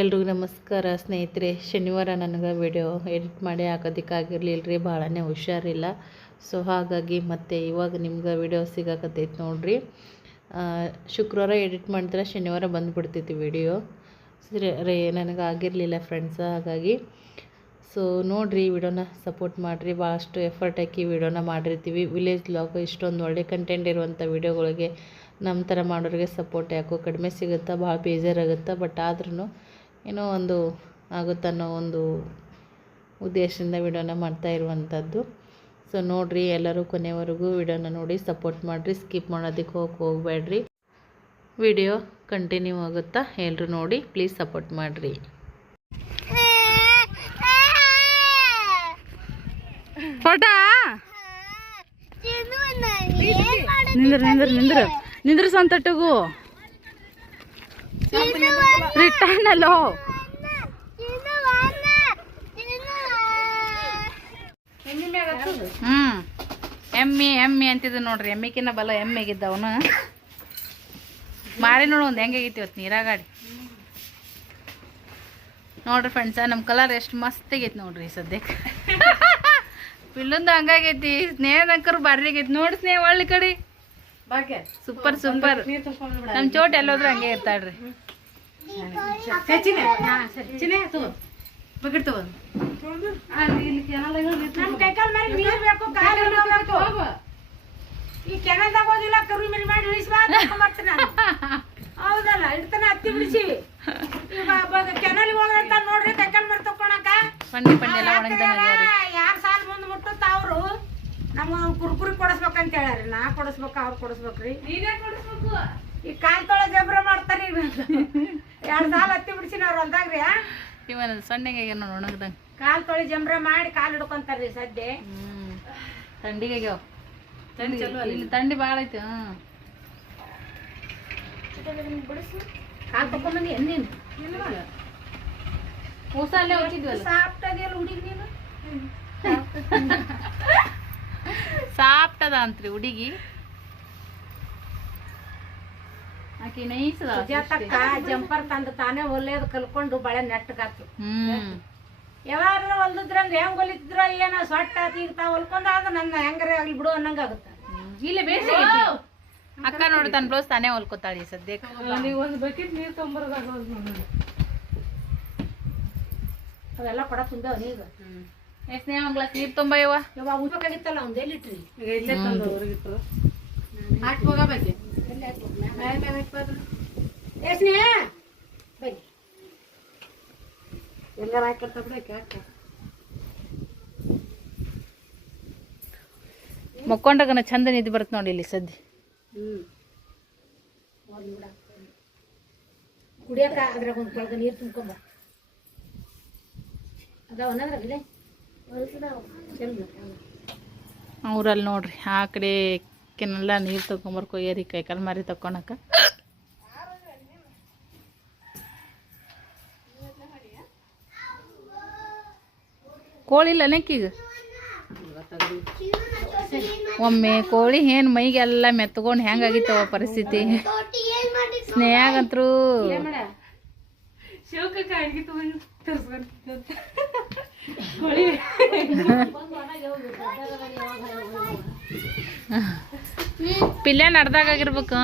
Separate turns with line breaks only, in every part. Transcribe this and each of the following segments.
ಎಲ್ರಿಗೂ ನಮಸ್ಕಾರ ಸ್ನೇಹಿತರೆ, ಶನಿವಾರ ನನಗೆ ವಿಡಿಯೋ ಎಡಿಟ್ ಮಾಡಿ ಹಾಕೋದಕ್ಕಾಗಿರ್ಲಿಲ್ಲ ರೀ ಭಾಳನೇ ಹುಷಾರಿಲ್ಲ. ಸೊ ಹಾಗಾಗಿ ಮತ್ತೆ ಇವಾಗ ನಿಮ್ಗೆ ವಿಡಿಯೋ ಸಿಗಾಕತ್ತೈತೆ ನೋಡಿರಿ. ಶುಕ್ರವಾರ ಎಡಿಟ್ ಮಾಡಿದ್ರೆ ಶನಿವಾರ ಬಂದುಬಿಡ್ತೈತಿ ವಿಡಿಯೋ ರೇ, ನನಗೆ ಆಗಿರಲಿಲ್ಲ ಫ್ರೆಂಡ್ಸ ಹಾಗಾಗಿ. ಸೊ ನೋಡಿರಿ ವಿಡಿಯೋನ ಸಪೋರ್ಟ್ ಮಾಡಿರಿ ಭಾಳಷ್ಟು ಎಫರ್ಟ್ ಹಾಕಿ ವಿಡಿಯೋನ ಮಾಡಿರ್ತೀವಿ. ವಿಲೇಜ್ ಬ್ಲಾಗ್ ಇಷ್ಟೊಂದು ಒಳ್ಳೆ ಕಂಟೆಂಟ್ ಇರುವಂಥ ವಿಡಿಯೋಗಳಿಗೆ ನಮ್ಮ ಥರ ಮಾಡೋರಿಗೆ ಸಪೋರ್ಟ್ ಯಾಕೋ ಕಡಿಮೆ ಸಿಗುತ್ತಾ ಭಾಳ ಬೇಜಾರಾಗುತ್ತೆ ಬಟ್ ಆದ್ರೂ ಏನೋ ಒಂದು ಆಗುತ್ತನ್ನೋ ಒಂದು ಉದ್ದೇಶದಿಂದ ವಿಡಿಯೋನ ಮಾಡ್ತಾ ಇರುವಂಥದ್ದು. ಸೊ ನೋಡಿರಿ ಎಲ್ಲರೂ ಕೊನೆವರೆಗೂ ವಿಡಿಯೋನ ನೋಡಿ ಸಪೋರ್ಟ್ ಮಾಡಿರಿ ಸ್ಕಿಪ್ ಮಾಡೋದಕ್ಕೆ ಹೋಗಿ ಹೋಗಬೇಡ್ರಿ. ವಿಡಿಯೋ ಕಂಟಿನ್ಯೂ ಆಗುತ್ತಾ ಎಲ್ಲರೂ ನೋಡಿ ಪ್ಲೀಸ್ ಸಪೋರ್ಟ್ ಮಾಡಿರಿ.
ಫೋಟಾ? ನಿಂದ್ರ ನಿಂದ್ರ ನಿಂದ್ರ. ನಿಂದ್ರ ಸಂತಟಗು ರಿಟರ್ನ್ ಅಲ್ಲೋ? ಹ್ಮ್. ಎಮ್ಮಿ ಎಮ್ಮಿ ಅಂತಿದ್ ನೋಡ್ರಿ. ಎಮ್ಮಿಕಿನ್ನ ಬಲ ಎಮ್ಮೆಗಿದ್ದವನು. ಮಾರಿ ನೋಡು ಒಂದು ಹೆಂಗಾಗೈತಿ ಇವತ್ತು ನೀರಾಗಾಡಿ. ನೋಡ್ರಿ ಫ್ರೆಂಡ್ಸ ನಮ್ಮ ಕಲರ್ ಎಷ್ಟು ಮಸ್ತ್ ಆಗೈತಿ ನೋಡ್ರಿ ಸದ್ಯಕ್ಕೆ. ಪಿಲ್ಲಂದು ಹಂಗಾಗೈತಿ. ಸ್ನೇಹದಂಕರು ಬಾರಿ ಬರ್ರಿಗೈತಿ ನೋಡಿ ಸ್ನೇಹ ಒಳ್ಳೆ ಕಡೆ. Super super. ನಮ್ಮ ಚೋಟ್ ಎಲ್ಲೋದ್ರೂ ಹಂಗೆ ಇರ್ತಾಳ್ರಿ.
ಕೆನಲ್ದಾಗ ಮಾಡಿ ಹೌದಲ್ಲ ಇಡ್ತಾನೆ ಹತ್ತಿ ಬಿಡಿಸಿ ಕೆನಲ್ ಹೋಗ್ರಂತ ನೋಡ್ರಿ ಕೈಕಾಲ್ ಮರಿ ತಕೊಳಕ
ಪಂಡಿ ಪಂಡಿ ಎಲ್ಲ ಒಣಗ್ದಂಗೆ ಆಗ್ಯಾವ್ರಿ
ಯಾರ್ ಸಾಲ್ ಮುಂದ್ ಮುಟ್ಟುತ್ತ ಅವ್ರು ನಮ್ಮ ಕುರ್ಕುರಿ ಕೊಡಿಸ್ಬೇಕಂತ ಹೇಳ್ಯಾರಿ ನಾ ಕೊಡಿಸ್ಬೇಕು ಅವ್ರು ಕೊಡಿಸ್ಬೇಕ್ರಿ. ಈ ಕಾಲ್ ತೊಳೆ ಜಬ್ರ ಮಾಡ್ತಾರ ಎರಡ್ ಸಾಲ ಹತ್ತಿ ಬಿಡ್ಸಿನ ಅವ್ರ ಹೊಲ್ದಾಗ್ರಿ
ಇವನ ಸಣ್ಣಗೆ ಒಣಗ್ದಂಗೆ.
ಕಾಲ್ ತೊಳಿ ಜಂಬ್ರ ಮಾಡಿ ಕಾಲ್ ಹಿಡ್ಕೊಂತಾರ್ರಿ ಸದ್ಯ.
ಆಗ್ಯಾವ ಥಂಡಿ ಇಲ್ಲಿ. ತಂಡಿ ಭಾಳ ಐತಿ ಹ್ಮ್.
ಕಾಲ್ ತಕೊಂಬಂದಿ ಏನ್ ನೀನು.
ಹೊಸ ಅಲ್ಲೇ
ಹುಡುಗಿ ನೀನು?
ಸಾಪ್ಟದ ಅಂತ್ರಿ ಹುಡುಗಿ. ಆಕಿ ನೈಸ್
ಸುಜಾತಕ್ಕ ಜಂಪರ್ ತಂದು ತಾನೇ ಹೊಲಿಯೋದು ಕಲ್ಕೊಂಡು ಬಳೆ ನೆಟ್ಟಗಾತು
ಹ್ಮ್.
ಯಾವಾಗ ಹೊಲ್ದಿದ್ರಂದ್ರೆ ಹೆಂಗ್ ಹೊಲಿತಿದ್ರ ಏನೋ ಸೊಟ್ಟ ಆತು ಈಗ ತಾವ್ ಹೊಲ್ಕೊಂಡ ಆಗ ನನ್ನ ಹೆಂಗಾರ ಆಗ್ಲಿ ಬಿಡು ಅನ್ನಂಗ ಆಗುತ್ತ.
ಇಲ್ಲಿ ಬೇಸಿ ಅಕ್ಕ ನೋಡಿ ತನ್ನ ಬ್ಲೌಸ್ ತಾನೇ ಹೊಲ್ಕೊತಾಳಿ ಸದ್ಯಕ್ಕೆ.
ಅವೆಲ್ಲ ಕೊಡ ತುಂಬ
ನೀರು ಸ್ನೇಹ ಒಂದ್ ಗ್ಲಾಸ್ ನೀರ್ ತುಂಬ ಯವ್ವ
ಇವಾಗ ಉಳ್ಬೇಕಾಗಿತ್ತಲ್ಲ ಒಂದ್ ಎಲ್ಲಿಟ್ರಿ ಏ ಸ್ನೇಹ ಬನ್ನಿ ಎಲ್ಲಾರ ಹಾಕಿರ್ತ
ಮಕ್ಕೊಂಡಾಗನ ಚಂದ ನಿದ್ದೆ ಬರುತ್ತೆ ನೋಡಿ ಇಲ್ಲಿ ಸದ್ಯ.
ಕುಡಿಯಕ ಅದ್ರಾಗ ಒಂದು ಕೊಳಗ ನೀರು ತುಂಬ್ಕೊಂಬ. ಅದಾವ ಅನ್ನದ್ರಾಗ ಇದೆ ಚೆಲ್ಲ
ಅವ್ರಲ್ಲಿ ನೋಡ್ರಿ ಆ ಕಡೆ ಕೆನೆಲ್ಲ ನೀರು ತಗೊಂಬರ್ಕೊ ಏರಿ ಕೈಕಾಲು ಮಾರಿ ತಕೊಳಕ ಕೋಳಿ ಇಲ್ಲ ನೆಕ್ಕೀಗ ಒಮ್ಮೆ ಕೋಳಿ ಏನು ಮೈಗೆಲ್ಲ ಮೆತ್ಕೊಂಡು ಹೆಂಗಾಗಿತ್ತವ ಪರಿಸ್ಥಿತಿ. ಸ್ನೇಹಾಗಂತ್ರು. ಪಿಲ್ಲೆ ನಡ್ದಾಗಿರ್ಬೇಕು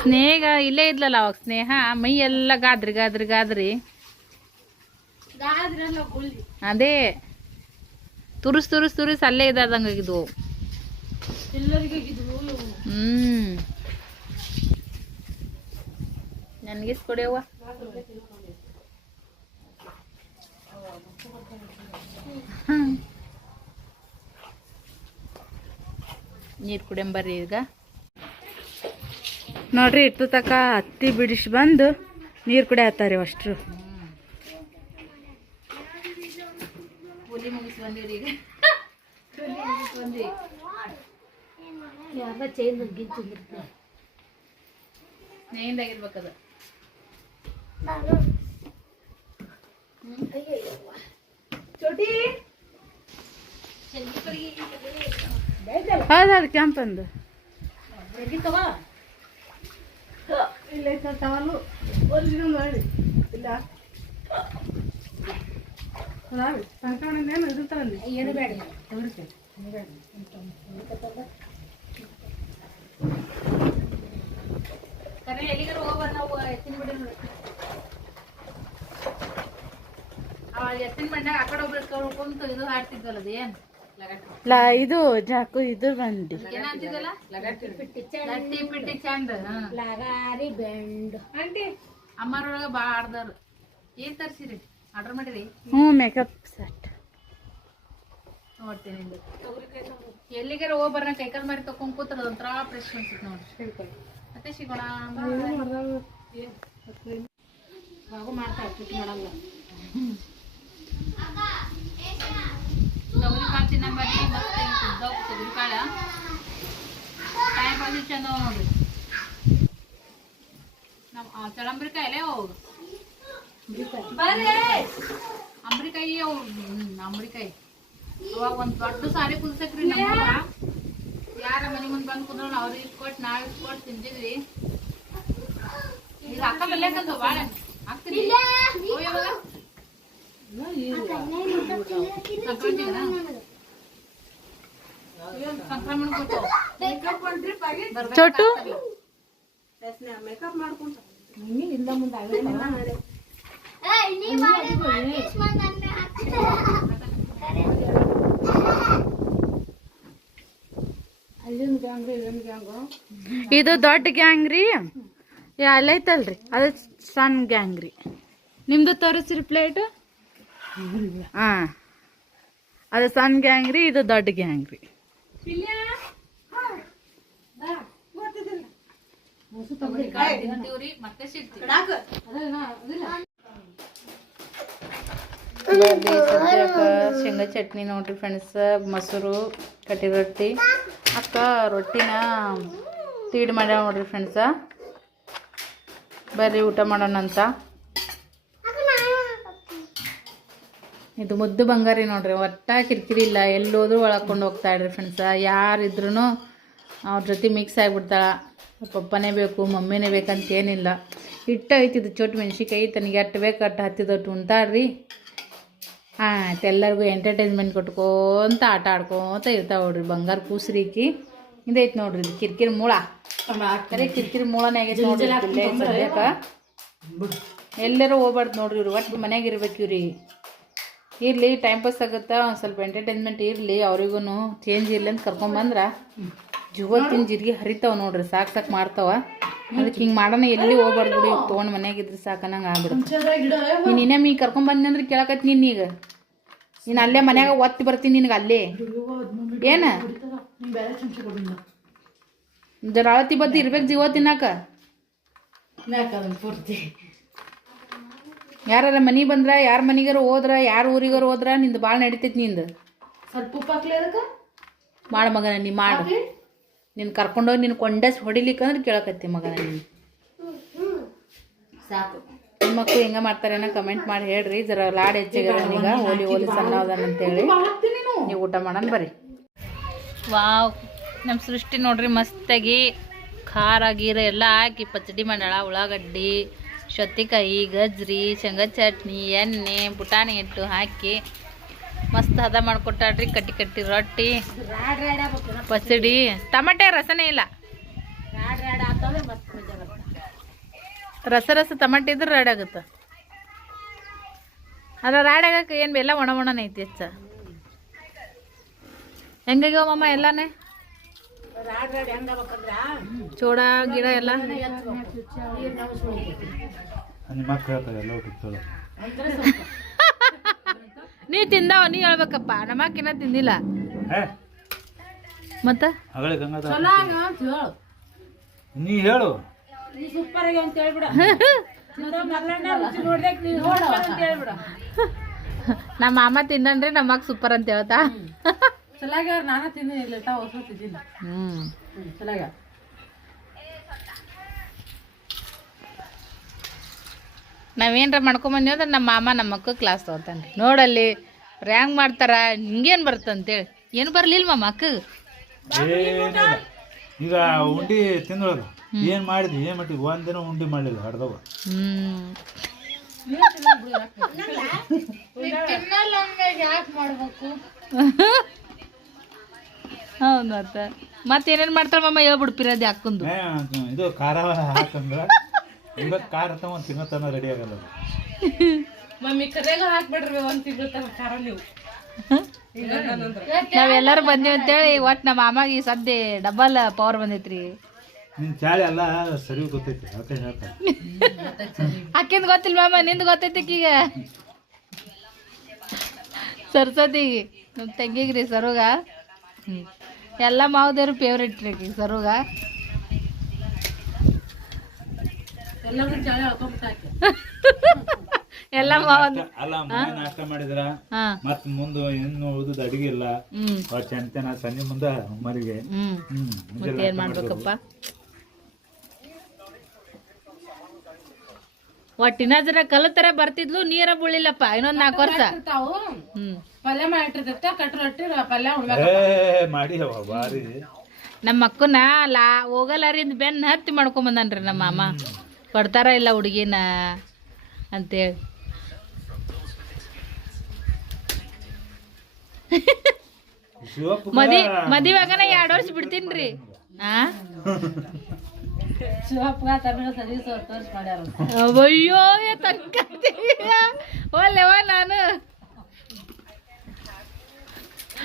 ಸ್ನೇಹ ಇಲ್ಲೇ ಇದ್ಲಲ್ಲ ಅವಾಗ ಸ್ನೇಹ ಮೈ ಎಲ್ಲ ಗಾದ್ರಿ ಗಾದ್ರಿ ಗಾದ್ರಿ. ಅದೇ. ತುರುಸ್ ತುರುಸ್ ತುರುಸ್ ಅಲ್ಲೇ ಇದ್ದಾದಂಗಾಗಿದ್ವು ಹ್ಮ್. ನನಗಿಸ್ ಕೊಡಿಯವ್ವ ನೀರು ಕುಡಿಯಂಬರ್ರಿ ಈಗ.
ನೋಡ್ರಿ ಇಟ್ಟು ತಕ ಹತ್ತಿ ಬಿಡಿಸಿ ಬಂದು ನೀರು ಕುಡಿಯತ್ತಾರೆ ಅಷ್ಟರು.
ಕೂಲಿ ಮುಗಿಸಿ ಬಂದಿವ್ರಿ ಈಗ.
ಚೈನ್ ಜಗ್ಗಿ ತಗೋ
ನಾವೇ ಸಂಕ್ರಮಣ ಏನು
ಏನು ಬೇಡ.
ಎಲ್ಲಿಗಾರ ನಾವು ಎತ್ತಿನ ಬಿಡಿ ಆ ಎತ್ತಿನ ಬಂಡಾಗ ಆ ಕಡೆ ಒಬ್ರು ಕುಂತು ಇದು ಹಾಡ್ತಿದ್ವಲ್ಲ ಅದೇನ್
ಲಾ ಇದು ಜಾಕು ಇದು
ಬಂದಿ
ಪಿಟ್ಟಿ
ಚಂದ
ಲಗಾರಿ ಬೆಂಡ್
ಆಂಟಿ ಅಮ್ಮರೊಳಗ ಭಾಳ ಆಡ್ದಾರು ಏನ್ ತರ್ಸಿರಿ ಆರ್ಡರ್ ಮಾಡಿರಿ
ಹ್ಞೂ ಮೇಕಪ್ ಸೆಟ್
ನೋಡ್ತೀನಿ ಎಲ್ಲಿಗಾರ ಹೋಗಿ ಬರ್ನ ಕೈಕಾಲ್ ಮಾರಿ ತಕೊಂಡ್ ಕೂತ್ರ ಒಂಥರ ಫ್ರೆಶ್ ಅನ್ಸುತ್ತೆ ನೋಡ್ರಿ ಮತ್ತೆ ಸಿಗೋಣ
ಬಾಗು ಮಾಡ್ತಾ ಪಿಟ್ಟಿ ಮಾಡಲ್ಲ
ತೊಗರಿ ಕಾಳು ತಿನ್ನಂಬರಿ ಮಸ್ತ್ ಇದ್ದಾವ ತೊಗರಿ ಕಾಳ ಕಾಯಿ ಬಾಜು ಚಂದ ನೋಡ್ರಿ. ಚಳಂಬ್ರಿಕಾಯಿ ಅಲ್ಲೇ ಅವು. ಅಂಬ್ರಿಕಾಯಿ ಅವು ಅಂಬ್ರಿಕಾಯಿ. ಅವಾಗ ಒಂದ್ ದೊಡ್ಡ ಸಾರಿ ಕುದಿಸಕ್ರಿ ನಮ್ಮ ಯಾರ ಮನೆ ಮುಂದೆ ಬಂದು ಕುಂದ್ರ ಅವ್ರಿಗೆ ಇಸ್ಕೊಟ್, ನಾವು ಇಸ್ಕೊಟ್ ತಿಂದಿದ್ವಿ. ಈಗ ಅಕ್ಕ ಬೆಲ್ಲಕ್ಕಂತ ಬಾಳ. ಹಾಕ್ತೀನಿ ಓ ಯಾವಾಗ ಸಂಕ್ರಾಂತಿಗನ ಸಂಕ್ರಮಣ ಕೊಟ್ಟು
ಮೇಕಪ್ ಅಂತ್ರಿ ಪಾಗಿ
ಚೋಟು
ಮೇಕಪ್ ಮಾಡ್ಕೊಂತ ಹಿಂದ ಮುಂದೆ ಆಗಲ್ಲ ಅಲ್ಲಿಂದ ಗ್ಯಾಂಗ್ರಿ ಇಲ್ಲಿಂದ ಗ್ಯಾಂಗು
ಇದು ದೊಡ್ಡ ಗ್ಯಾಂಗ್ ರೀ. ಅಲ್ಲೈತಲ್ರಿ ಅದು ಸಣ್ಣ ಗ್ಯಾಂಗ್ ರೀ. ನಿಮ್ದು ತೋರಿಸ್ರಿ ಪ್ಲೇಟ್ ಹಾಂ. ಅದು ಸಣ್ಣ ಗ್ಯಾಂಗ್ ರೀ ಇದು ದೊಡ್ಡ ಗ್ಯಾಂಗ್ ರೀ.
ಶೇಂಗಾ ಚಟ್ನಿ ನೋಡ್ರಿ ಫ್ರೆಂಡ್ಸ್ ಮೊಸರು ಕಟ್ಟಿ ರೊಟ್ಟಿ. ಅಕ್ಕ ರೊಟ್ಟಿನ ತೀಡ್ ಮಾಡ್ಯಾವ ನೋಡ್ರಿ ಫ್ರೆಂಡ್ಸ ಬರ್ರಿ ಊಟ ಮಾಡೋಣ ಇದು ಮುದ್ದು ಬಂಗಾರಿ ನೋಡ್ರಿ, ಒಟ್ಟ ಕಿರಿಕಿರಿ ಇಲ್ಲ, ಎಲ್ಲೋದ್ರೂ ಒಳಕೊಂಡು ಹೋಗ್ತಾ ಇಡ್ರಿ ಫ್ರೆಂಡ್ಸ ಯಾರಿದ್ರು ಅವ್ರ ಜೊತೆ ಮಿಕ್ಸ್ ಆಗಿಬಿಡ್ತಾಳೆ. ಪಪ್ಪನೇ ಬೇಕು, ಮಮ್ಮಿನೇ ಬೇಕಂತ ಏನಿಲ್ಲ ಹಿಟ್ಟು ಐತಿದ್ದು ಚೋಟ್ ಮೆಣ್ಸಿಕಾಯಿ ತನಗೆ ಅಟ್ಟು ಬೇಕು ಅಟ್ಟು ಹತ್ತಿದೊಟ್ಟು ಉಂಟಾಡ್ರಿ ಆಯ್ತು, ಎಲ್ಲರಿಗೂ ಎಂಟರ್ಟೈನ್ಮೆಂಟ್ ಕೊಟ್ಕೋತ ಆಟ ಆಡ್ಕೊತ ಇರ್ತಾವೆ ನೋಡ್ರಿ, ಬಂಗಾರ ಕೂಸ್ರಿಕಿ ಇದೈತೆ ನೋಡ್ರಿ, ಇದು ಕಿರಿಕಿರಿ ಮೂಳ. ಕರೆ ಕಿರಿಕಿರಿ ಮೂಳನೇ ಆಗೈತೆ ನೋಡ್ರಿ ಎಲ್ಲರೂ ಹೋಗ್ಬಾರ್ದು ನೋಡ್ರಿ ಇವ್ರು, ಒಟ್ಟು ಮನೆಗೆ ಇರ್ಬೇಕು ಇವ್ರಿ. ಇರಲಿ ಟೈಮ್ ಪಾಸ್ ಆಗುತ್ತಾ? ಒಂದು ಸ್ವಲ್ಪ ಎಂಟರ್ಟೈನ್ಮೆಂಟ್ ಇರಲಿ ಅವ್ರಿಗೂ ಚೇಂಜ್ ಇರಲಿ ಅಂತ ಕರ್ಕೊಂಬಂದ್ರೆ ಜುವತ್ತಿನ ಜಿರ್ಗಿ ಹರಿತಾವೆ ನೋಡ್ರಿ, ಸಾಕು ಸಾಕು ಮಾಡ್ತಾವ ಅದಕ್ಕೆ ಹಿಂಗೆ ಮಾಡೋಣ, ಎಲ್ಲಿ ಹೋಗ್ಬಾರ್ದು ಬಿಡಿ ತೊಗೊಂಡು ಮನ್ಯಾಗ ಇದ್ರೆ ಸಾಕನ್ನಂಗೆ ಆಗ್ಬಿಡುತ್ತೆ. ನೀನು ಇನ್ನೊಮ್ಮೆ ಈಗ ಕರ್ಕೊಂಬಂದಿ ಅಂದ್ರೆ ಕೇಳಕತ್ತಿ ನೀನು ಈಗ. ನೀನು ಅಲ್ಲೇ ಮನ್ಯಾಗ ಒತ್ತಿ ಬರ್ತೀನಿ ನಿನಗೆ ಅಲ್ಲೇ. ಏನ? ಜರಾಳತಿ ಬದ್ದು ಇರ್ಬೇಕು ಜೀವ ತಿನ್ನಾಕ ಯಾರ ಮನಿ ಬಂದ್ರ ಯಾರ ಮನಿಗಾರ ಹೋದ್ರ ಯಾರ ಊರಿಗಾರ ಹೋದ್ರ ನಿಂದು ಭಾಳ ನಡಿತೈತಿ ನಿಂದು.
ಸ್ವಲ್ಪ ಉಪ್ಪು ಹಾಕ್ಲಿ ಅದಕ್ಕೆ?
ಮಾಡ ಮಗನ ನೀ ಮಾಡ. ನಿನ್ ಕರ್ಕೊಂಡೋಗಿ ನಿನ್ ಕೊಂಡಸ್ ಹೊಡಿಲಿಕ್ಕಂದ್ರೆ ಕೇಳಕತ್ತಿ ಮಗನ ನೀನು.
ಸಾಕು.
ನಿಮ್ಮ ಮಕ್ಕಳು ಹೆಂಗ ಮಾಡ್ತಾರೇನ ಕಮೆಂಟ್ ಮಾಡಿ ಹೇಳ್ರಿ. ಜರ ಲಾಡ್ ಹೆಚ್ಚಿಗೆ ಈಗ. ಹೋಲಿ ಹೋಲಿ ಸಣ್ಣ ಅದಾನ ಅಂತೇಳಿ. ನೀವು ಊಟ ಮಾಡೋಣ ಬರ್ರಿ. ವಾವ್. ನಮ್ಮ ಸೃಷ್ಟಿ ನೋಡ್ರಿ ಮಸ್ತಾಗಿ ಖಾರ ಗೀರ ಎಲ್ಲ ಹಾಕಿ ಪಚಡಿ ಮಾಡ್ಯಾಳ ಉಳ್ಳಾಗಡ್ಡಿ ಸೊತ್ತಿಕಾಯಿ ಗಜ್ರಿ ಶೇಂಗಾ ಚಟ್ನಿ ಎಣ್ಣೆ ಪುಟಾಣಿ ಹಿಟ್ಟು ಹಾಕಿ ಮಸ್ತ್ ಹದ ಮಾಡ್ಕೊಟ್ಟಾಡ್ರಿ ಕಟ್ಟಿ ಕಟ್ಟಿ ರೊಟ್ಟಿ ಪಸಡಿ. ಟಮಟೆ ರಸನೇ ಇಲ್ಲ. ರಸ ರಸ ಟಮಟೆ ಇದ್ರೆ ರೆಡಿ ಆಗುತ್ತೆ. ಅದ್ರ ರಾಡ್ ಆಗಕ್ಕೆ ಏನು ಎಲ್ಲ ಒಣ ಒಣನೈತಿ ಐತಿ ಹೆಚ್ಚ ಹೆಂಗಾಗ್ಯಾವ ಮಮ್ಮ ಎಲ್ಲಾನೇ
ರಾಡ್ ರಾಡ್ ಹೆಂಗ ಆಗ್ಬೇಕಂದ್ರ
ಚೋಡ ಗಿಡ ಎಲ್ಲ.
ನಿಮ್ಮ
ನೀ ತಿಂದಾವ ನೀ ಹೇಳ್ಬೇಕಪ್ಪ. ನಮ್ಮಕ್ಕಿನ್ನ ತಿಂದಿಲ್ಲ.
ಏ
ಮತ್ತ?
ನೀ ಹೇಳು.
ನೀ ಸೂಪರ್ ಆಗಿ ಅಂತ ಹೇಳ್ಬಿಡ. ಮಲ್ಲಣ್ಣ ರುಚಿ ನೋಡ್ದೆ ನೀ ನೋಡು ಅಂತ ಹೇಳ್ಬಿಡ.
ನಮ್ಮ ಮಾಮ ತಿಂದನ್ರಿ ನಮ್ಮಕ್ಕ ಸೂಪರ್ ಅಂತ ಹೇಳ್ತಾ.
ಚಲಾಗ್ಯಾರ ನಾನ ತಿಂದಿನಿ ಇಲ್ಲ ಹೊಸ ತಿಂದಿಲ್ಲ
ಹ್ಮ್.
ಚಲಾಗ್ಯಾರ
ನಾವೇನ್ರ ಮಾಡ್ಕೊಂಬಂದ್ವಿ ಅಂದ್ರೆ ನಮ್ಮ ಮಾಮ ನಮ್ಮ ಮಕ್ಕ ಕ್ಲಾಸ್ ತಗೋತಾನೆ ನೋಡಲ್ಲಿ ರ್ಯಾಂಕ್ ಮಾಡ್ತಾರ ಹಿಂಗೇನು ಬರ್ತಂತೇಳಿ ಏನು ಬರ್ಲಿಲ್ಲ ಮಾಮ ಅಕ್ಕ
ಏನಿಲ್ಲ. ಈಗ ಉಂಡಿ ತಿಂದ್ರಲ್ಲ ಏನು ಮಾಡಿದ್ವಿ ಏನು ಮಾಡಿದ್ವಿ ಒಂದಿನ ಉಂಡಿ ಮಾಡಲಿಲ್ಲ ಹಡ್ದವ
ಹ್ಮ್. ಹೌದು ಮತ್ತೆ. ಮತ್ತೇನೇನು ಮಾಡ್ತಾರೆ ಮಮ್ಮ ಹೇಳ್ಬಿಡು ಪಿರದಿ
ಹಾಕೊಂಡು ಇದು ಖಾರ ಹಾಕಂದ್ರ ಇವತ್ತು ಖಾರ ತಮ್ಮ ತಿನ್ನೋ ತನ ರೆಡಿ ಆಗಲ್ಲ ಅದು.
ನಾವೆಲ್ಲರೂ ಬಂದೇವಿ ಅಂತೇಳಿ ಒಟ್ಟು ನಮ್ಮ ಮಾಮಾಗಿ ಈ ಸದ್ಯ ಡಬಲ್ ಪವರ್ ಬಂದೈತ್ರಿ.
ನಿನ್ ಚಾಳಿ ಎಲ್ಲ ಸರಿ ಗೊತ್ತೈತಿ ಅದಕ್ಕೆ ಹೇಳ್ತಾರೆ
ಅಕ್ಕಿಂದ ಗೊತ್ತಿಲ್ಲ ಮಾಮ ನಿಂದು ಗೊತ್ತೈತಿ ಈಗ. ಸರಸ್ವತಿಗೆ ನಮ್ಮ ತಂಗಿಗ್ರಿ ಸರೋಗ. ಹ್ಞೂ ಎಲ್ಲ ಮಾವದೇವ್ರ ಫೇವ್ರೇಟ್ ರೀ ಸರುಗ. ಎಲ್ಲ ಮಾವ
ಅಲ್ಲ ಮನೆ ನಾಷ್ಟ ಮಾಡಿದ್ರ? ಮತ್ ಮುಂದೆ ಇನ್ನು ಉಳಿದ ಅಡಿಗೆ ಇಲ್ಲ. ಚಂತನ ಸಂಜೆ ಮುಂದ
ಮರಿಗೆ. ಏನ್ ಮಾಡ್ಬೇಕಪ್ಪ? ಒಟ್ಟಿನ ಜರ ಕಲತರ ಬರ್ತಿದ್ಲು ನೀರ ಬೀಳಿಲ್ಲಪ್ಪ. ಇನ್ನೊಂದ್ ನಾಲ್ಕು ವರ್ಷ. ಹ್ಮ್.
ಪಲ್ಯ ರೊಟ್ಟಿ
ಮಾಡಿ ಬಾರಿ.
ನಮ್ಮ ಅಕ್ಕನ ಲಾ ಹೋಗಲಾರಿಂದ ಬೆನ್ನ ಹತ್ತಿ ಮಾಡ್ಕೊಂಡ್ ಬಂದನ್ರಿ ನಮ್ಮ ಮಾಮ. ಕೊಡ್ತಾರ ಇಲ್ಲ ಹುಡುಗಿನ ಅಂತೇಳಿ. ಮದಿ ಮದಿವಾಗನ ಎರಡು ವರ್ಷ ಬಿಡ್ತೀನಿ ಆ
ಶಿವಪ್ಪ
ಅಯ್ಯೋ ಒಲ್ಲೆವ ನಾನು.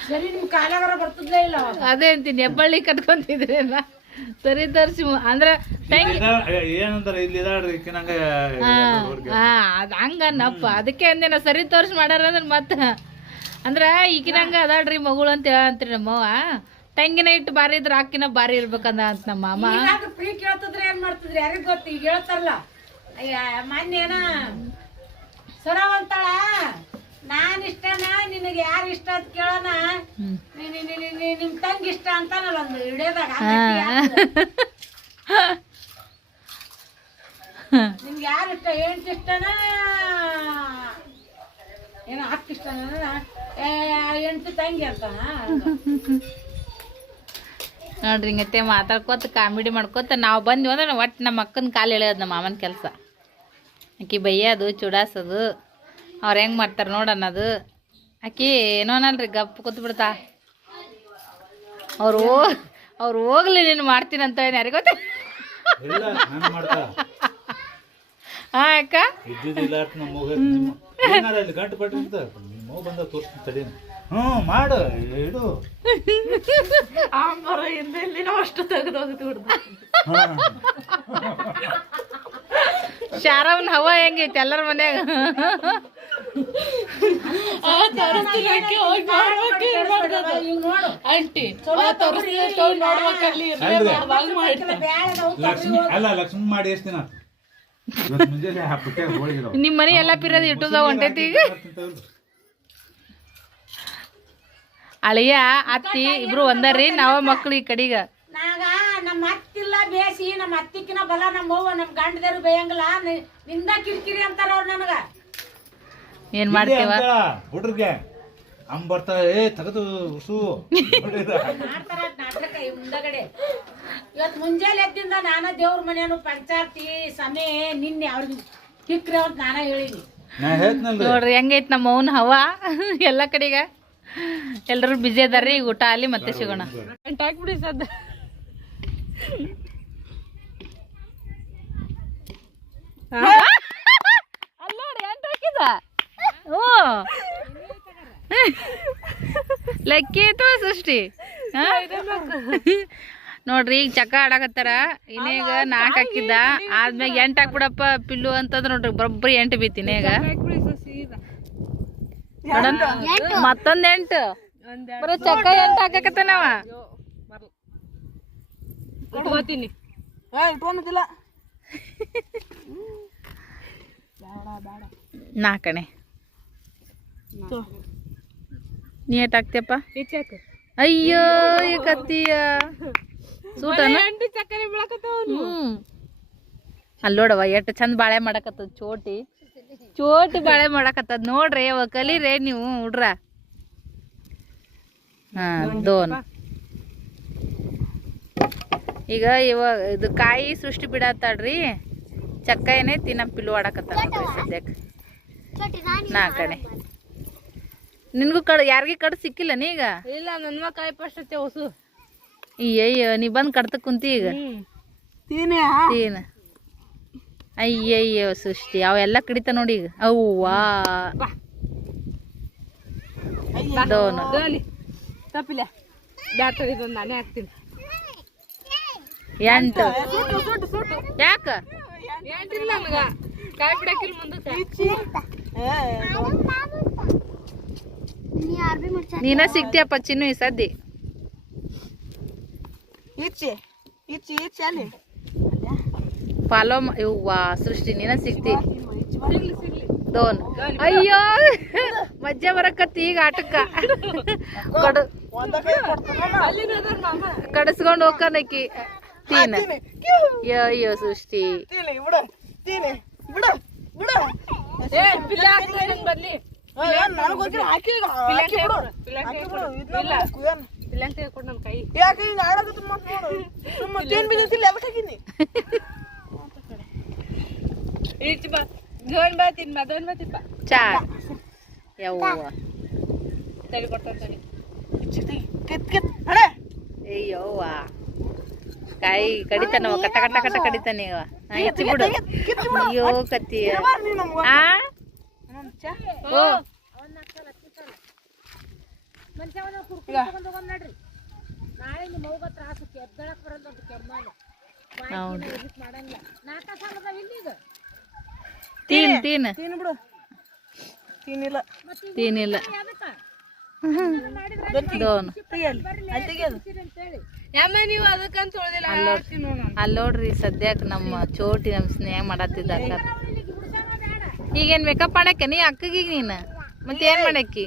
ಸರಿ ನಿಮ್ ಕಾಲಾಗರ ಬರ್ತದ್ಲೇ ಇಲ್ಲ
ಅದೇ ಅಂತೀನಿ ಹೆಬ್ಬಳ್ಳಿ ಕಟ್ಕೊಂತಿದ್ರೇನ ಸರಿ ತೋರಿಸಿ ಅಂದ್ರ ತಂಗಿ
ಏನಂತಾರ ಇಲ್ಲಿ
ಹಂಗನ್ನಪ್ಪ ಅದಕ್ಕೆ ಅಂದೇನ ಸರಿ ತೋರ್ಸಿ ಮಾಡ್ಯಾರ ಅಂದ್ರೆ ಮತ್ತ ಅಂದ್ರ ಈಗಿನಂಗ ಅದಾಡ್ರಿ ಮಗಳು ಅಂತ ಹೇಳಂತ್ರಿ ನಮ್ಮವ್ವ ತಂಗಿನ ಇಟ್ಟು ಬಾರಿ ಇದ್ರೆ ಅಕ್ಕಿನ ಬಾರಿ ಇರ್ಬೇಕಂದ ಅಂತ ನಮ್ಮ ಮಾಮ.
ಈಗ ಫ್ರೀ ಕೇಳ್ತಿದ್ರೆ ಏನ್ ಮಾಡ್ತಿದ್ರಿ? ಯಾರಿಗ್ ಗೊತ್ತು? ಈಗ ಹೇಳ್ತಾರಲ್ಲ. ಅಯ್ಯ ಮೊನ್ನೆ ಏನ ಸರವಂತಾಳ. ನಾನ್ ಇಷ್ಟನಾ ನಿನಗೆ ಯಾರು ಇಷ್ಟ ಅಂತ ಕೇಳೋಣ.
ಹ್ಮ್.
ನೀ- ನೀ- ನೀ- ನೀ- ನೀ- ನಿಮ್ ತಂಗಿ ಇಷ್ಟ ಅಂತಾನಲ್ಲ ಒಂದು ಹಿಡಿಯೋದಾಗ ನಿಮ್ಗೆ ಯಾರು ಇಷ್ಟ? ಹೆಂಡ್ತಿ ಇಷ್ಟನಾ? ಏನೋ ಅಕ್ಕ ಇಷ್ಟನಾ? ಏ ಹೆಂಡ್ತಿ ತಂಗಿ ಅಂತಾನ?
ನೋಡ್ರಿ ಹಿಂಗತ್ತೆ ಮಾತಾಡ್ಕೋತ ಕಾಮಿಡಿ ಮಾಡ್ಕೋತ ನಾವು ಬಂದ್ವಿ ಅಂದ್ರೆ ಒಟ್ಟು ನಮ್ಮ ಅಕ್ಕನ ಕಾಲು ಎಳೆಯೋದು ನಮ್ಮ ಮಾಮನ ಕೆಲಸ. ಆಕಿ ಬೈಯೋದು ಚುಡಾಸೋದು ಅವ್ರು ಹೆಂಗೆ ಮಾಡ್ತಾರೆ ನೋಡನ್ನೋದು ಆಕಿ ಏನೋ ಅನ್ನಲ್ರಿ ಗಪ್ ಕೂತ್ಬಿಡ್ತಾ ಅವ್ರು ಹೋ ಅವ್ರು ಹೋಗ್ಲಿ ನೀನು ಮಾಡ್ತೀನಂತ ಅಂತ ಯಾರಿಗೆ ಗೊತ್ತ?
ಹಂಗ
ಹಾಂ ಅಕ್ಕ?
ಇದ್ದಿದ್ದಿಲ್ಲ ಮಾಡು ಇಡು.
ಅಷ್ಟು ತೆಗೆದು ಹೋಗ್ತು
ಹಾ.
ಶಾರವನ್ ಹವಾ ಹೆಂಗೈತಿ ಎಲ್ಲರ ಮನ್ಯಾಗ? ಆಂಟಿ
ಲಕ್ಷ್ಮಿ ಅಲ್ಲ ಲಕ್ಷ್ಮಿ ಮಾಡಿ ಎಷ್ಟು ದಿನ.
ನಿಮ್ಮ ಮನೆ ಎಲ್ಲ ಪಿರೋದು ಇಟ್ಟದ ಹೊಂಟೈತಿ ಈಗ ಅಳಿಯ ಅತ್ತಿ ಇಬ್ರು ಒಂದರಿ ನಾವ ಮಕ್ಳು ಈ ಕಡಿಗ.
ನಾಗ ನಮ್ಮ ಅತ್ತಿಲ್ಲ ಬೇಸಿ ನಮ್ಮ ಅತ್ತಿಕ್ಕಿನ ಬಲ ನಮ್ಮ ಅವ್ವ ನಮ್ಮ ಗಂಡದರು ಬೇಯಂಗಿಲ್ಲ. ನಿಂದ ಕಿರಿಕಿರಿ ಅಂತಾರ ಅವ್ರು ನನಗ.
ಏನ್ ಮಾಡ್ತೀವ?
ಹುಡ್ರಿಗೆ. ಅಮ್ಮ ಬರ್ತಾ ಏ ತೆಗೆದು ಉಸು.
ಮಾಡ್ತಾರ ನಾಟಕ ಈ ಮುಂದಗಡೆ. ಇವತ್ತು ಮುಂಜಾನೆ ಎದ್ದಿಂದ ನಾನ ದೇವ್ರ ಮನೆಯನು ಪಂಚಾಯತಿ ಸಮಯ ನಿನ್ನೆ ಅವ್ರಿಗೆ ಕಿಕ್ರಿ ಅಂತ ನಾನ ಹೇಳಿನಿ.
ನೋಡ್ರಿ ಹೆಂಗೈತ್ ನಮ್ಮ ಅವನ್ ಹವಾ ಎಲ್ಲ ಕಡೆಗ. ಎಲ್ಲರೂ ಬಿಜಿ ಅದಾರ್ರಿ ಈಗ ಊಟ ಅಲ್ಲಿ ಮತ್ತೆ ಸಿಗೋಣ. ಹಾಕ್ಬಿಡಿ ಸದ್ದ. ಅಲ್ಲೋಡಿ ಎಂಟು ಹಾಕಿದ ಲಕ್ಕಿ ಸೃಷ್ಟಿ? ಹಾ? ನೋಡ್ರಿ ಈಗ ಚಕ್ಕ ಆಡಕತ್ತಾರ. ಇನ್ನೀಗ ನಾಲ್ಕು ಹಾಕಿದ್ದ. ಆದ್ಮ್ಯಾಗ ಎಂಟು ಹಾಕ್ಬಿಡಪ್ಪ ಪಿಲ್ಲು ಅಂತಂದ್ರೆ ನೋಡ್ರಿ ಬರೋಬ್ಬರಿ ಎಂಟು ಬೀತಿನ ಈಗ. ಮತ್ತೊಂದ್ ಎಂಟು. ಬರೀ ಚಕ್ಕ ಎಂಟು ಹಾಕಕತ್ತಾನವ
ಇಟ್ಕೋತೀನಿ
ನಾಲ್ಕಣೆ ನೀ ಎಟ್ ಹಾಕ್ತಿಯಪ್ಪ. ಅಯ್ಯೋ ಈ ಕತ್ತಿಯ. ಸೂಟನ ಹ್ಮ್. ಅಲ್ಲಿ ನೋಡವ ಎಷ್ಟು ಚಂದ ಬಾಳೆ ಮಾಡಕತ್ತದ ಚೋಟಿ. ಚೋಟಿ ಬಾಳೆ ಮಾಡಾಕತ್ತದ ನೋಡ್ರಿ ಅವ ಕಲೀರಿ ನೀವು ಹುಡ್ರ. ಹಾ ದೋನ್. ಈಗ ಇವಾಗ ಇದು ಕಾಯಿ ಸೃಷ್ಟಿ ಬಿಡತ್ತಾಳ್ರಿ ಚಕ್ಕ ಏನೇ ತಿನ್ನ ಪಿಲ್ಲು ಆಡಕತ್ತ ನೋಡ್ರಿ ಸದ್ಯಕ್ಕೆ ನಾ ಕಣೆ ನಿನ್ಗೂ ಕಡ ಯಾರಿಗೆ ಕಡ್ ಸಿಕ್ಕಿಲ್ಲ ನೀ ಈಗ?
ಇಲ್ಲ ನನ್ನ ಕಾಯಿ ಫಸ್ಟ್ ಐತೆ ಹೊಸು.
ಅಯ್ಯಯ್ಯೋ ನೀ ಬಂದು ಕಡ್ತ ಕುಂತಿ ಈಗ.
ತೀನ
ತೀನ್ ಅಯ್ಯಯ್ಯೋ ಸೃಷ್ಟಿ ಅವೆಲ್ಲ ಕಡಿತ ನೋಡಿ ಈಗ. ಅವ್ವಾ. ದೋನು
ಗೋಲಿ ತಪ್ಪಿಲ್ಲ. ಬ್ಯಾಟ್ ಇದೊಂದು ನಾನೇ ಹಾಕ್ತೀನಿ.
ಎಂಟು. ಯಾಕ?
ಏನ್ರಿಲ್ಲ ನನಗ. ಕಾಯಿ ಬಿಡಕ್ಕಿಲ್ಲ ಮುಂದಕ್ಕೆ.
ನೀನ ಸಿಗ್ತೀಯಪ್ಪ ಚಿನ್ನು ಈ ಸದ್ದಿ.
ಇಚ್ಚಿ ಇಚ್ಚಿ ಇಚ್ಚಿ ಅಲ್ಲಿ.
ಫಾಲೋ ವಾ ಸೃಷ್ಟಿ ನಿನ ಸಿಗ್ತಿ? ದೋನ್ ಅಯ್ಯೋ! ಮಜ್ಜೆ ಬರಕತ್ತಿ ಈಗ ಆಟಕ್ಕ. ಕಡ. ಕಡಸ್ಕೊಂಡು ಹೋಗ್ಕನಕಿ ತೀನ. ಅಯ್ಯೋ ಸೃಷ್ಟಿ.
ಯಾಕೆ ಹಿಂಗ ಆಡಕತ್ತ ಮತ್ ನೋಡು. ಸುಮ್ಮ ತೇನ್ ಬಿದ್ದಿಲ್ಲ ಎದಕ್ಕೆ ಹಾಕಿನಿ
ಈಚ್ ಬಾ ಗೋನ್ ಬಾ ತಿನ್ ಬಾ ದೋನ್ ಬಾ ತಿಪ್ಪ
ಚಾ ಯವ್ವ
ತಡಿ ಕೊಡ್ತಾನೆ ತಡಿ
ಕಿತ್ ಕಿತ್ ಹಳೆ
ಅಯ್ಯವ್ವ ಕಾಯಿ ಕಡಿತಾನ ಕಟ್ಟ ಕಟ ಕಟ್ಟ ಕಡಿತಾನೆ ಇವ ಹಾ, ಎತ್ತಿ ಬಿಡು ಅಯ್ಯೋ ಕತ್ತಿ ಆ ಓ ಹೌದು ತೀನ್ ತೀನ್
ಮಾಡಂಗಿಲ್ಲ ಬಿಡು ತಿನ್ನಿಲ್ಲ
ತೀನಿಲ್ಲ ದೋನ್
ತೆಗಿಯಲ್ಲ ಅಲ್ಲಿ ತೆಗಿಯೋದು
ಇಲ್ಲಿ ನೀವು ಅದಕ್ಕಂತ ತೊಳ್ದಿಲ್ಲ ನೀವು ನೋಡು ನಾನು.
ಅಲ್ಲಿ ನೋಡ್ರಿ ಸದ್ಯಕ್ಕೆ ನಮ್ಮ ಚೋಟಿ ನಮ್ ಸ್ನೇಹ ಮಾಡತ್ತಿದ್ದ ಅಕ್ಕ ಈಗೇನ್ ಮೇಕಪ್ ಮಾಡಕ್ಕೆ? ನೀ ಅಕ್ಕಗೀಗ ನೀನು? ಮತ್ತೆ ಏನ್ ಮಾಡಕ್ಕಿ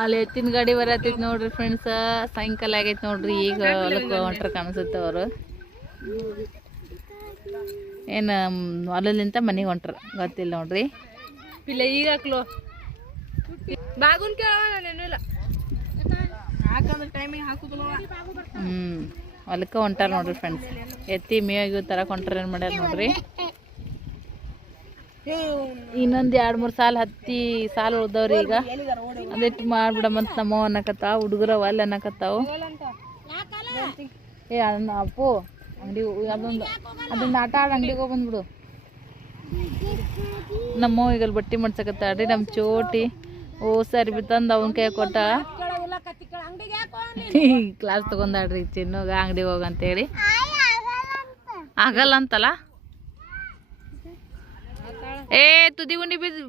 ಅಲ್ಲಿ ಎತ್ತಿನ ಗಾಡಿ ಬರತ್ತೈತಿ ನೋಡ್ರಿ ಫ್ರೆಂಡ್ಸ್ ಸಾಯಂಕಾಲ ಆಗೈತಿ ನೋಡ್ರಿ ಈಗ ಹೊಲಕ್ಕೆ ಹೊಂಟ್ರ ಕಾಣಿಸುತ್ತೆ ಅವರು. ಏನು ಹೊಲಲಿಂತ ಮನೆಗೆ ಹೊಂಟ್ರ. ಗೊತ್ತಿಲ್ಲ ನೋಡ್ರಿ.
ಇಲ್ಲ ಈಗ ಹಾಕ್ಲು. ಬಾಗುನ್
ಹಾಕುದಿಲ್ಲ
ಹ್ಞೂ ಹೊಲಕ್ಕೆ ಹೊಂಟಾರ ನೋಡ್ರಿ ಫ್ರೆಂಡ್ಸ್ ಎತ್ತಿ ಮೇವು ತರ ಹೊಂಟ್ರ ಏನು ಮಾಡ್ಯಾರ ನೋಡ್ರಿ. ಇನ್ನೊಂದು ಎರಡು ಮೂರು ಸಾಲ ಹತ್ತಿ ಸಾಲ ಉಳ್ದವ್ರಿ ಈಗ. ಅದಿಟ್ಟು ಮಾಡ್ಬಿಡಮಂತ ನಮ್ಮ ಅನ್ನಕತ್ತಾವ, ಹುಡುಗರ ಅಲ್ಲಿ ಅನ್ನಕತ್ತಾವು. ಏ, ಅದನ್ನ ಅಪ್ಪು, ಅಂಗಡಿ ಅದೊಂದು ಅದೊಂದು ಆಟ ಆಡ ಅಂಗಡಿಗೆ ಹೋಗ್ಬಂದ್ಬಿಡು ಬಂದ್ಬಿಡು. ನಮ್ಮ ಈಗ ಅಲ್ಲಿ ಬಟ್ಟೆ ಮಾಡ್ಸಕತ್ತಾಳ್ರಿ ನಮ್ಮ ಚೋಟಿ. ಓ, ಸರಿ ಬಿತ್ತಂದು ಅವನ ಕೈ ಕೊಟ್ಟ. ಕ್ಲಾಸ್ ತಗೊಂಡಾಡ್ರಿ ಚಿನ್ನೋಗ ಅಂಗಡಿಗೆ ಹೋಗಂತೇಳಿ ಆಗಲ್ಲ ಅಂತಲ್ಲ ಏ ತುದಿ ಗುಂಡಿ ಬಿದ್ದು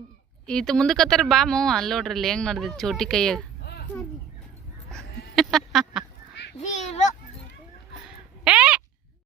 ಈತ ಮುಂದಕ್ಕೆ ಬಾ ಮಾವ ಅಲ್ಲಿ ನೋಡ್ರಿ ಹೆಂಗೆ ನಡೆದಿತ್ತು ಚೋಟಿ ಕೈಯಾಗ.